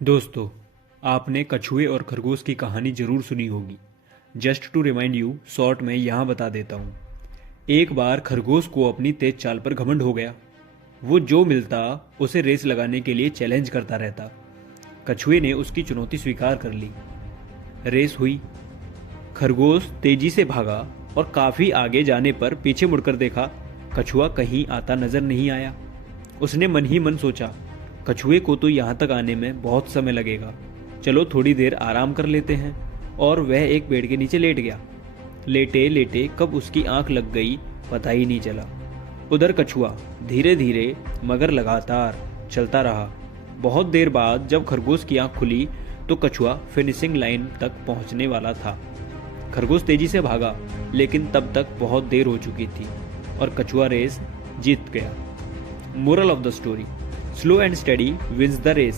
दोस्तों, आपने कछुए और खरगोश की कहानी जरूर सुनी होगी। Just to remind you, short में यहाँ बता देता हूँ। एक बार खरगोश को अपनी तेज चाल पर घमंड हो गया। वो जो मिलता उसे रेस लगाने के लिए चैलेंज करता रहता। कछुए ने उसकी चुनौती स्वीकार कर ली। रेस हुई। खरगोश तेजी से भागा और काफी आगे जाने पर पीछे मुड़कर देखा। कछुआ कहीं आता नजर नहीं आया। उसने मन ही मन सोचा, कछुए को तो यहाँ तक आने में बहुत समय लगेगा, चलो थोड़ी देर आराम कर लेते हैं। और वह एक पेड़ के नीचे लेट गया। लेटे लेटे कब उसकी आंख लग गई पता ही नहीं चला। उधर कछुआ धीरे धीरे मगर लगातार चलता रहा। बहुत देर बाद जब खरगोश की आंख खुली तो कछुआ फिनिशिंग लाइन तक पहुंचने वाला था। खरगोश तेजी से भागा, लेकिन तब तक बहुत देर हो चुकी थी और कछुआ रेस जीत गया। Moral of the story, slow and steady wins the race.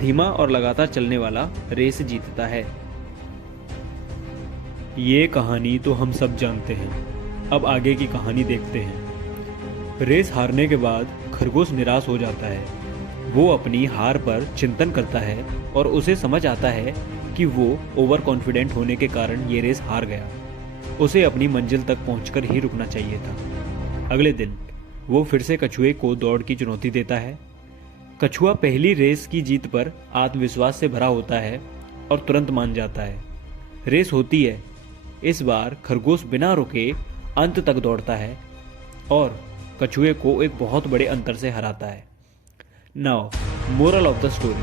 धीमा और लगातार चलने वाला रेस जीतता है। ये कहानी तो हम सब जानते हैं। अब आगे की कहानी देखते हैं। रेस हारने के बाद खरगोश निराश हो जाता है। वो अपनी हार पर चिंतन करता है और उसे समझ आता है कि वो ओवर कॉन्फिडेंट होने के कारण ये रेस हार गया। उसे अपनी मंजिल तक पहुंचकर ही रुकना चाहिए था। अगले दिन वो फिर से कछुए को दौड़ की चुनौती देता है। कछुआ पहली रेस की जीत पर आत्मविश्वास से भरा होता है और तुरंत मान जाता है। रेस होती है। इस बार खरगोश बिना रुके अंत तक दौड़ता है और कछुए को एक बहुत बड़े अंतर से हराता है। Now moral of the story,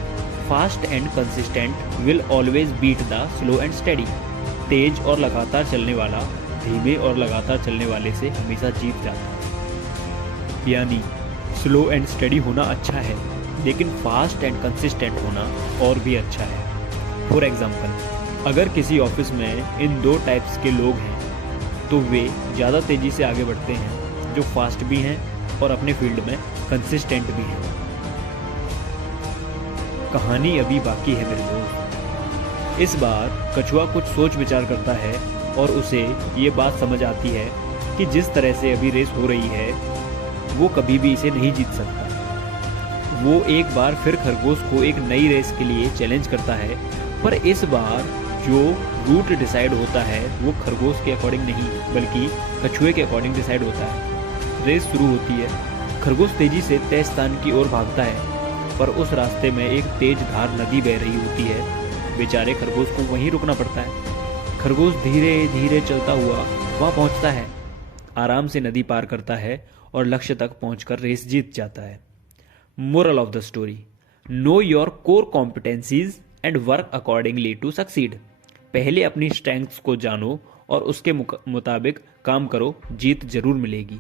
fast and consistent will always beat the slow and steady. तेज और लगातार चलने वाला धीमे और लगातार चलने वाले से हमेशा जीत जाता है। यानी स्लो एंड स्टडी होना अच्छा है, लेकिन फास्ट एंड कंसिस्टेंट होना और भी अच्छा है। फॉर एग्जाम्पल, अगर किसी ऑफिस में इन दो टाइप्स के लोग हैं तो वे ज़्यादा तेज़ी से आगे बढ़ते हैं, जो फास्ट भी हैं और अपने फील्ड में कंसिस्टेंट भी हैं। कहानी अभी बाकी है मेरे दोस्त। इस बार कछुआ कुछ सोच विचार करता है और उसे ये बात समझ आती है कि जिस तरह से अभी रेस हो रही है वो कभी भी इसे नहीं जीत सकता। वो एक बार फिर खरगोश को एक नई रेस के लिए चैलेंज करता है, पर इस बार जो रूट डिसाइड होता है वो खरगोश के अकॉर्डिंग नहीं बल्कि कछुए के अकॉर्डिंग डिसाइड होता है। रेस शुरू होती है। खरगोश तेजी से तय स्थान की ओर भागता है, पर उस रास्ते में एक तेज धार नदी बह रही होती है। बेचारे खरगोश को वहीं रुकना पड़ता है। खरगोश धीरे धीरे चलता हुआ वहां पहुंचता है, आराम से नदी पार करता है और लक्ष्य तक पहुंचकर रेस जीत जाता है। Moral of the story, know your core competencies and work accordingly to succeed. पहले अपनी स्ट्रेंथ्स को जानो और उसके मुताबिक काम करो, जीत जरूर मिलेगी।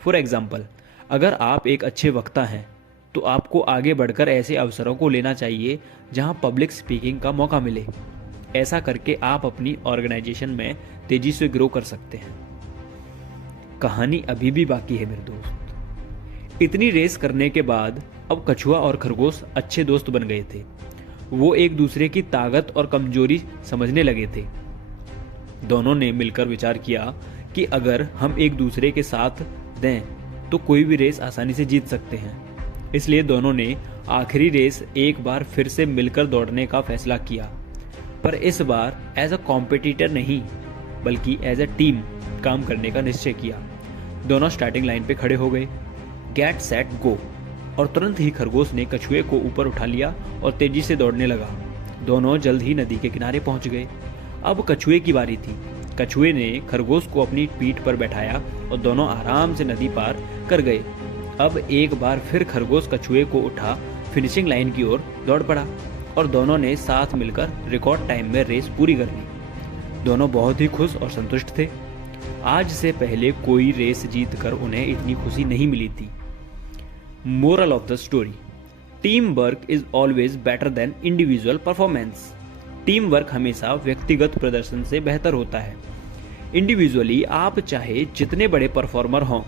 फॉर एग्जाम्पल, अगर आप एक अच्छे वक्ता हैं तो आपको आगे बढ़कर ऐसे अवसरों को लेना चाहिए जहां पब्लिक स्पीकिंग का मौका मिले। ऐसा करके आप अपनी ऑर्गेनाइजेशन में तेजी से ग्रो कर सकते हैं। कहानी अभी भी बाकी है मेरे दोस्त। इतनी रेस करने के बाद अब कछुआ और खरगोश अच्छे दोस्त बन गए थे। वो एक दूसरे की ताकत और कमजोरी समझने लगे थे। दोनों ने मिलकर विचार किया कि अगर हम एक दूसरे के साथ दें तो कोई भी रेस आसानी से जीत सकते हैं। इसलिए दोनों ने आखिरी रेस एक बार फिर से मिलकर दौड़ने का फैसला किया, पर इस बार एज अ कॉम्पिटिटर नहीं बल्कि एज अ टीम काम करने का निश्चय किया। दोनों स्टार्टिंग लाइन पे खड़े हो गए। गेट सेट गो, और तुरंत ही खरगोश ने कछुए को ऊपर उठा लिया और तेजी से दौड़ने लगा। दोनों जल्द ही नदी के किनारे पहुंच गए। अब कछुए की बारी थी। कछुए ने खरगोश को अपनी पीठ पर बैठाया और दोनों आराम से नदी पार कर गए। अब एक बार फिर खरगोश कछुए को उठा फिनिशिंग लाइन की ओर दौड़ पड़ा और दोनों ने साथ मिलकर रिकॉर्ड टाइम में रेस पूरी कर ली। दोनों बहुत ही खुश और संतुष्ट थे। आज से पहले कोई रेस जीतकर उन्हें इतनी खुशी नहीं मिली थी। Moral of the story, team work is always better than individual performance. Team work हमेशा व्यक्तिगत प्रदर्शन से बेहतर होता है। इंडिविजुअली आप चाहे जितने बड़े परफॉर्मर हों,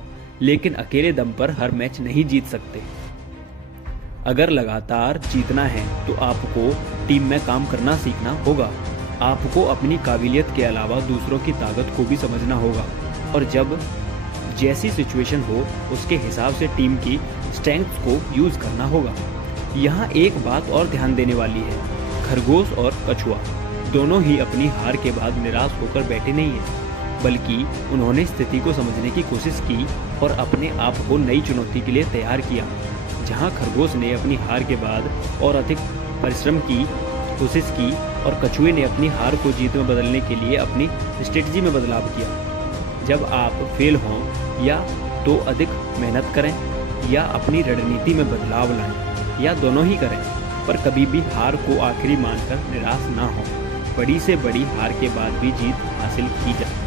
लेकिन अकेले दम पर हर मैच नहीं जीत सकते। अगर लगातार जीतना है तो आपको टीम में काम करना सीखना होगा। आपको अपनी काबिलियत के अलावा दूसरों की ताकत को भी समझना होगा और जब जैसी सिचुएशन हो उसके हिसाब से टीम की स्ट्रेंथ को यूज करना होगा। यहाँ एक बात और ध्यान देने वाली है, खरगोश और कछुआ दोनों ही अपनी हार के बाद निराश होकर बैठे नहीं हैं, बल्कि उन्होंने स्थिति को समझने की कोशिश की और अपने आप को नई चुनौती के लिए तैयार किया। जहाँ खरगोश ने अपनी हार के बाद और अधिक परिश्रम की कोशिश की और कछुए ने अपनी हार को जीत में बदलने के लिए अपनी स्ट्रेटजी में बदलाव किया। जब आप फेल हों या तो अधिक मेहनत करें या अपनी रणनीति में बदलाव लाएं या दोनों ही करें, पर कभी भी हार को आखिरी मानकर निराश ना हो। बड़ी से बड़ी हार के बाद भी जीत हासिल की जाए।